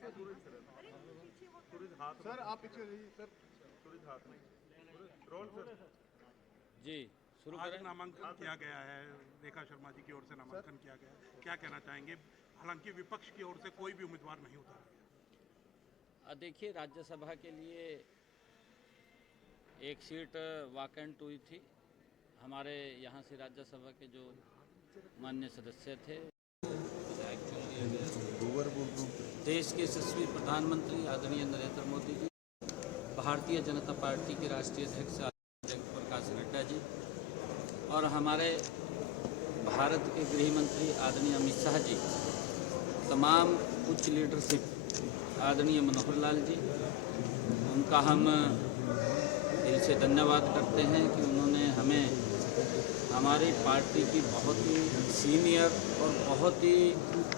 Sir आप पीछे रहिए सर। रोल सर जी शुरू आज करें। नामांकन किया गया है, रेखा शर्मा जी की ओर से नामांकन किया गया है, क्या कहना चाहेंगे? हालांकि विपक्ष की ओर से कोई भी उम्मीदवार नहीं उतारा गया। देखिए, राज्यसभा के लिए एक सीट वाकंट हुई थी। हमारे यहाँ से राज्यसभा के जो माननीय सदस्य थे, देश के यशस्वी प्रधानमंत्री आदरणीय नरेंद्र मोदी जी, भारतीय जनता पार्टी के राष्ट्रीय अध्यक्ष जगत प्रकाश नड्डा जी और हमारे भारत के गृह मंत्री आदरणीय अमित शाह जी, तमाम उच्च लीडरशिप आदरणीय मनोहर लाल जी, उनका हम दिल से धन्यवाद करते हैं कि उन्होंने हमें हमारी पार्टी की बहुत ही सीनियर और बहुत ही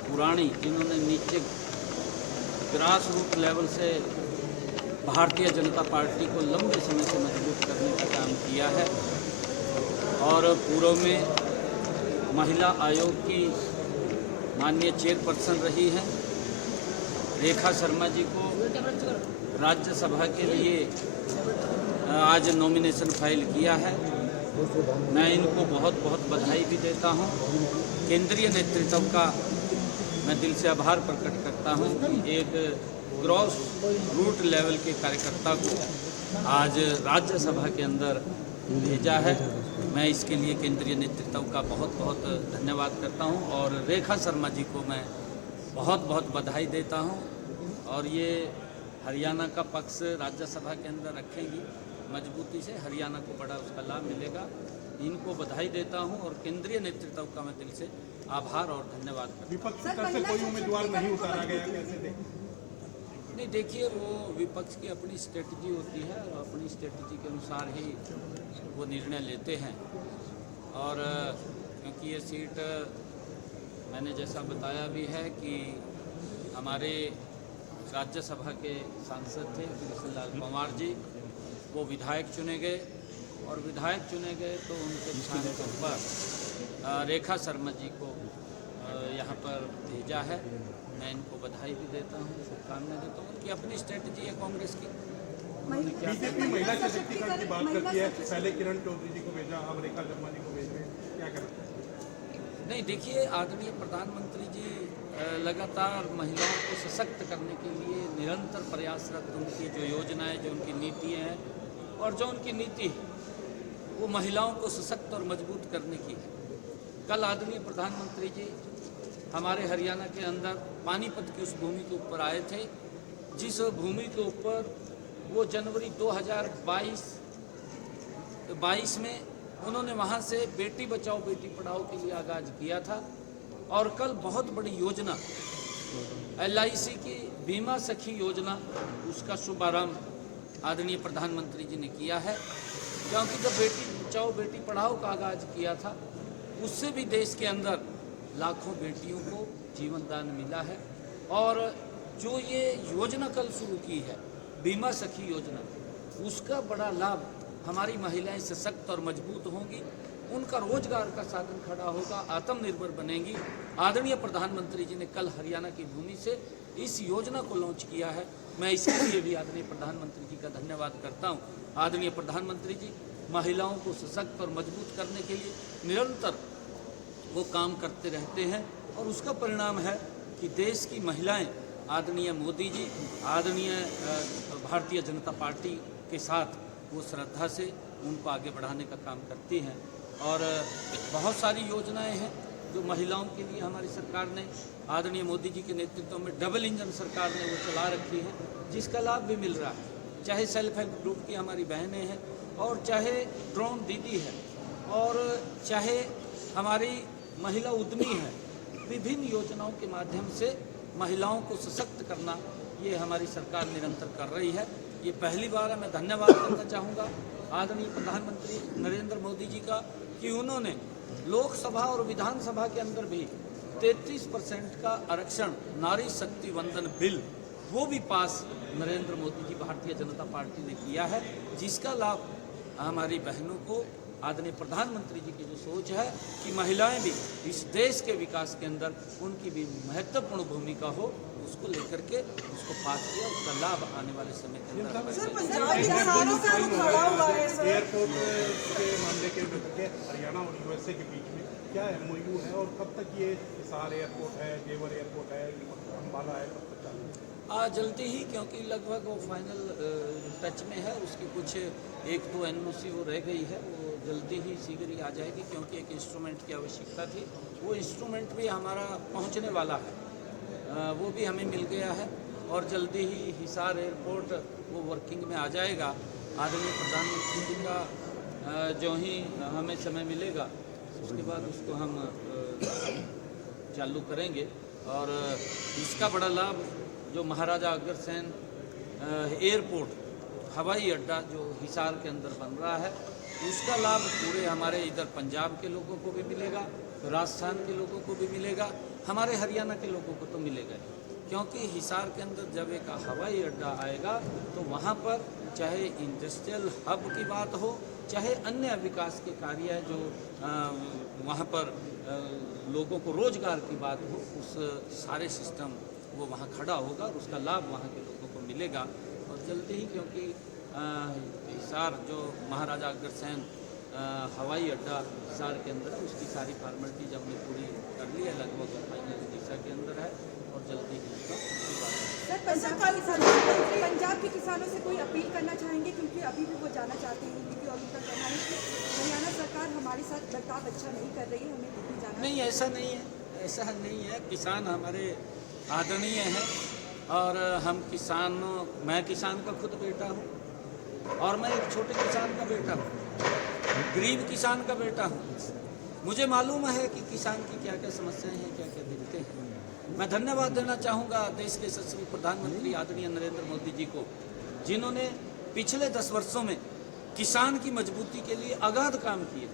पुरानी, जिन्होंने नीचे ग्रास रूट लेवल से भारतीय जनता पार्टी को लंबे समय से मजबूत करने का काम किया है और पूर्व में महिला आयोग की माननीय चेयरपर्सन रही हैं रेखा शर्मा जी को राज्यसभा के लिए आज नॉमिनेशन फाइल किया है। मैं इनको बहुत बहुत बधाई भी देता हूं। केंद्रीय नेतृत्व का मैं दिल से आभार प्रकट करता हूं कि एक ग्रॉस रूट लेवल के कार्यकर्ता को आज राज्यसभा के अंदर भेजा है। मैं इसके लिए केंद्रीय नेतृत्व का बहुत बहुत धन्यवाद करता हूं और रेखा शर्मा जी को मैं बहुत बहुत बधाई देता हूं और ये हरियाणा का पक्ष राज्यसभा के अंदर रखेंगी मजबूती से, हरियाणा को बड़ा उसका लाभ मिलेगा। इनको बधाई देता हूं और केंद्रीय नेतृत्व का मैं दिल से आभार और धन्यवाद करता हूं। विपक्ष की तरफ से कोई उम्मीदवार नहीं उतारा गया, कैसे देखें? नहीं, देखिए, वो विपक्ष की अपनी स्ट्रेटजी होती है और अपनी स्ट्रेटजी के अनुसार ही वो निर्णय लेते हैं और क्योंकि ये सीट मैंने जैसा बताया भी है कि हमारे राज्यसभा के सांसद थे कृष्ण लाल पंवार जी, वो विधायक चुने गए और विधायक चुने गए तो उनके स्थान पर रेखा शर्मा जी को यहाँ पर भेजा है। मैं इनको बधाई भी देता हूँ, शुभकामनाएं देता हूँ। उनकी अपनी स्ट्रेटजी है कांग्रेस की। बीजेपी महिला सशक्तिकरण की बात करती है, पहले किरण चौधरी जी को भेजा, अब रेखा शर्मा जी को भेज रहे हैं, क्या कहना चाहिए? नहीं, देखिए, आदरणीय प्रधानमंत्री जी लगातार महिलाओं को सशक्त करने के लिए निरंतर प्रयासरत। उनकी जो योजनाएं, जो उनकी नीतियाँ हैं और जो उनकी नीति है वो महिलाओं को सशक्त और मजबूत करने की है। कल आदरणीय प्रधानमंत्री जी हमारे हरियाणा के अंदर पानीपत की उस भूमि के ऊपर आए थे जिस भूमि के ऊपर वो जनवरी 2022 में उन्होंने वहाँ से बेटी बचाओ बेटी पढ़ाओ के लिए आगाज किया था और कल बहुत बड़ी योजना LIC की बीमा सखी योजना, उसका शुभारंभ आदरणीय प्रधानमंत्री जी ने किया है। क्योंकि जब बेटी बचाओ बेटी पढ़ाओ का आगाज किया था उससे भी देश के अंदर लाखों बेटियों को जीवन दान मिला है और जो ये योजना कल शुरू की है बीमा सखी योजना, उसका बड़ा लाभ हमारी महिलाएं सशक्त और मजबूत होंगी, उनका रोजगार का साधन खड़ा होगा, आत्मनिर्भर बनेंगी। आदरणीय प्रधानमंत्री जी ने कल हरियाणा की भूमि से इस योजना को लॉन्च किया है। मैं इसके लिए भी आदरणीय प्रधानमंत्री जी का धन्यवाद करता हूं। आदरणीय प्रधानमंत्री जी महिलाओं को सशक्त और मजबूत करने के लिए निरंतर वो काम करते रहते हैं और उसका परिणाम है कि देश की महिलाएं आदरणीय मोदी जी, आदरणीय भारतीय जनता पार्टी के साथ वो श्रद्धा से उनको आगे बढ़ाने का काम करती हैं और बहुत सारी योजनाएं हैं जो महिलाओं के लिए हमारी सरकार ने, आदरणीय मोदी जी के नेतृत्व में डबल इंजन सरकार ने वो चला रखी है, जिसका लाभ भी मिल रहा है। चाहे सेल्फ हेल्प ग्रुप की हमारी बहनें हैं और चाहे ड्रोन दीदी है और चाहे हमारी महिला उद्यमी है, विभिन्न योजनाओं के माध्यम से महिलाओं को सशक्त करना ये हमारी सरकार निरंतर कर रही है। ये पहली बार है। मैं धन्यवाद करना चाहूँगा आदरणीय प्रधानमंत्री नरेंद्र मोदी जी का कि उन्होंने लोकसभा और विधानसभा के अंदर भी 33% का आरक्षण नारी शक्ति वंदन बिल वो भी पास नरेंद्र मोदी जी भारतीय जनता पार्टी ने किया है, जिसका लाभ हमारी बहनों को आदरणीय प्रधानमंत्री जी की जो सोच है कि महिलाएं भी इस देश के विकास के अंदर उनकी भी महत्वपूर्ण भूमिका हो, उसको लेकर के उसको पास किया, उसका लाभ आने वाले समय के अंदर एयरपोर्ट के मामले के हरियाणा और यूएसए के बीच में क्या एमओयू है और कब तक ये हिसार एयरपोर्ट है, जेवर एयरपोर्ट है, अम्बाला है, कब तक चालू है? जल्दी ही, क्योंकि लगभग वो फाइनल टच में है, उसकी कुछ एक तो एनओसी वो रह गई है, वो जल्दी ही शीघ्र ही आ जाएगी, क्योंकि एक इंस्ट्रूमेंट की आवश्यकता थी। वो इंस्ट्रूमेंट भी हमारा पहुंचने वाला है, वो भी हमें मिल गया है और जल्दी ही हिसार एयरपोर्ट वो वर्किंग में आ जाएगा। आदरणीय प्रधानमंत्री जी का जो ही हमें समय मिलेगा उसके बाद उसको हम चालू करेंगे। और इसका बड़ा लाभ जो महाराजा अग्रसेन एयरपोर्ट हवाई अड्डा जो हिसार के अंदर बन रहा है, उसका लाभ पूरे हमारे इधर पंजाब के लोगों को भी मिलेगा, राजस्थान के लोगों को भी मिलेगा, हमारे हरियाणा के लोगों को तो मिलेगा ही। क्योंकि हिसार के अंदर जब एक हवाई अड्डा आएगा तो वहाँ पर चाहे इंडस्ट्रियल हब की बात हो, चाहे अन्य विकास के कार्य जो वहाँ पर लोगों को रोजगार की बात हो, उस सारे सिस्टम वो वहाँ खड़ा होगा और उसका लाभ वहाँ के लोगों को मिलेगा। और जल्दी ही, क्योंकि हिसार जो महाराजा अग्रसेन हवाई अड्डा हिसार के अंदर है, उसकी सारी फॉर्मेलिटीज हमने पूरी कर ली है, लगभग फाइनल दिशा के अंदर है और जल्दी ही पंजाब के किसानों से कोई अपील करना चाहेंगे, क्योंकि अभी भी वो जाना चाहते हैं, क्योंकि और उनका कहना है कि हरियाणा सरकार हमारे साथ बर्ताव अच्छा नहीं कर रही है, हमें दिल्ली जाना। नहीं, ऐसा नहीं है, ऐसा नहीं है। किसान हमारे आदरणीय हैं और हम किसानों, मैं किसान का खुद बेटा हूँ और मैं एक छोटे किसान का बेटा हूँ, गरीब किसान का बेटा हूँ। मुझे मालूम है कि किसान की क्या क्या समस्याएं हैं, क्या क्या दिक्कतें हैं। मैं धन्यवाद देना चाहूँगा देश के यशस्वी प्रधानमंत्री आदरणीय नरेंद्र मोदी जी को, जिन्होंने पिछले 10 वर्षों में किसान की मजबूती के लिए अगाध काम किए।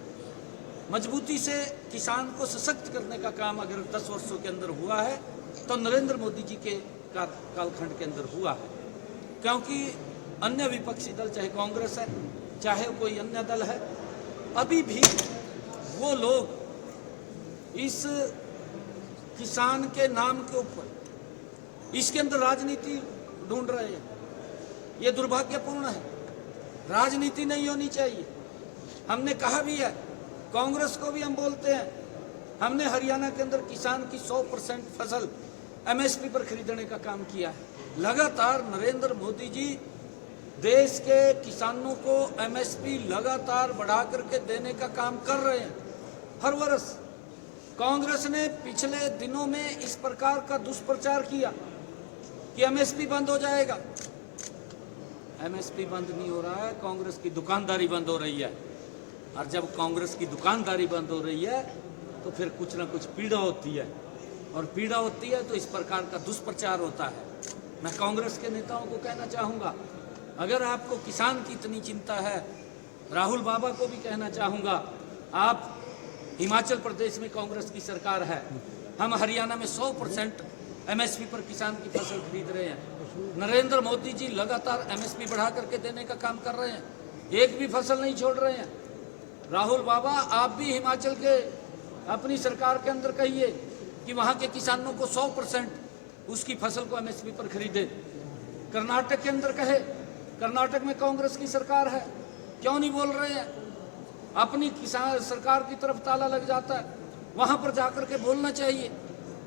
मजबूती से किसान को सशक्त करने का काम अगर 10 वर्षों के अंदर हुआ है तो नरेंद्र मोदी जी के कालखंड के अंदर हुआ है। क्योंकि अन्य विपक्षी दल, चाहे कांग्रेस है चाहे कोई अन्य दल है, अभी भी वो लोग इस किसान के नाम के ऊपर इसके अंदर राजनीति ढूंढ रहे हैं। ये दुर्भाग्यपूर्ण है, राजनीति नहीं होनी चाहिए। हमने कहा भी है, कांग्रेस को भी हम बोलते हैं, हमने हरियाणा के अंदर किसान की 100% फसल एमएसपी पर खरीदने का काम किया है। लगातार नरेंद्र मोदी जी देश के किसानों को एमएसपी लगातार बढ़ा करके देने का काम कर रहे हैं हर वर्ष। कांग्रेस ने पिछले दिनों में इस प्रकार का दुष्प्रचार किया कि एमएसपी बंद हो जाएगा। एमएसपी बंद नहीं हो रहा है, कांग्रेस की दुकानदारी बंद हो रही है। और जब कांग्रेस की दुकानदारी बंद हो रही है तो फिर कुछ ना कुछ पीड़ा होती है, और पीड़ा होती है तो इस प्रकार का दुष्प्रचार होता है। मैं कांग्रेस के नेताओं को कहना चाहूँगा, अगर आपको किसान की इतनी चिंता है, राहुल बाबा को भी कहना चाहूँगा, आप हिमाचल प्रदेश में कांग्रेस की सरकार है, हम हरियाणा में 100% एमएसपी पर किसान की फसल खरीद रहे हैं। नरेंद्र मोदी जी लगातार एमएसपी बढ़ा करके देने का काम कर रहे हैं, एक भी फसल नहीं छोड़ रहे हैं। राहुल बाबा, आप भी हिमाचल के अपनी सरकार के अंदर कहिए कि वहाँ के किसानों को 100% उसकी फसल को एमएसपी पर खरीदे। कर्नाटक के अंदर कहे, कर्नाटक में कांग्रेस की सरकार है, क्यों नहीं बोल रहे हैं? अपनी किसान सरकार की तरफ ताला लग जाता है, वहाँ पर जाकर के बोलना चाहिए।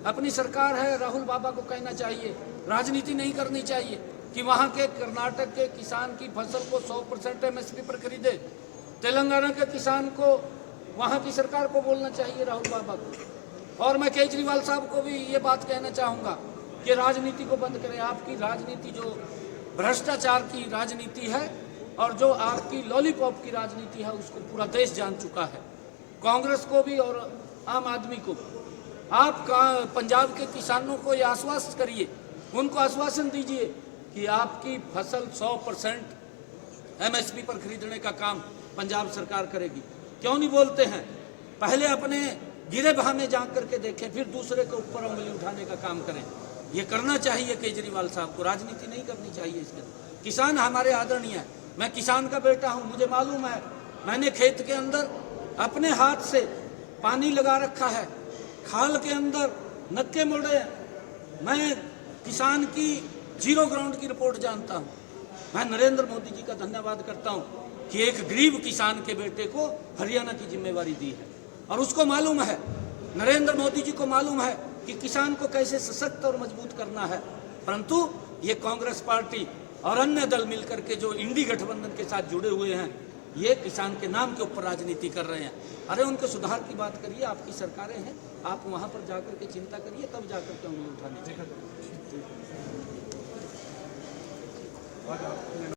अपनी सरकार है, राहुल बाबा को कहना चाहिए, राजनीति नहीं करनी चाहिए कि वहाँ के कर्नाटक के किसान की फसल को 100% एमएसपी पर खरीदे। तेलंगाना के किसान को, वहाँ की सरकार को बोलना चाहिए, राहुल बाबा को। और मैं केजरीवाल साहब को भी ये बात कहना चाहूँगा कि राजनीति को बंद करें। आपकी राजनीति जो भ्रष्टाचार की राजनीति है और जो आपकी लॉलीपॉप की राजनीति है, उसको पूरा देश जान चुका है, कांग्रेस को भी और आम आदमी को। आप पंजाब के किसानों को ये आश्वस्त करिए, उनको आश्वासन दीजिए कि आपकी फसल 100% एमएसपी पर खरीदने का काम पंजाब सरकार करेगी। क्यों नहीं बोलते हैं? पहले अपने गिरे भाव में जा करके देखें, फिर दूसरे के ऊपर उंगली उठाने का काम करें। ये करना चाहिए केजरीवाल साहब को, राजनीति नहीं करनी चाहिए इसके अंदर। किसान हमारे आदरणीय है, मैं किसान का बेटा हूँ, मुझे मालूम है। मैंने खेत के अंदर अपने हाथ से पानी लगा रखा है, खाल के अंदर नक्के मोड़े हैं, मैं किसान की जीरो ग्राउंड की रिपोर्ट जानता हूँ। मैं नरेंद्र मोदी जी का धन्यवाद करता हूँ कि एक गरीब किसान के बेटे को हरियाणा की जिम्मेवारी दी है, और उसको मालूम है, नरेंद्र मोदी जी को मालूम है कि किसान को कैसे सशक्त और मजबूत करना है। परंतु ये कांग्रेस पार्टी और अन्य दल मिलकर के जो इंडी गठबंधन के साथ जुड़े हुए हैं, ये किसान के नाम के ऊपर राजनीति कर रहे हैं। अरे उनके सुधार की बात करिए, आपकी सरकारें हैं, आप वहां पर जाकर के चिंता करिए, तब जाकर के उंगली उठानी चाहिए।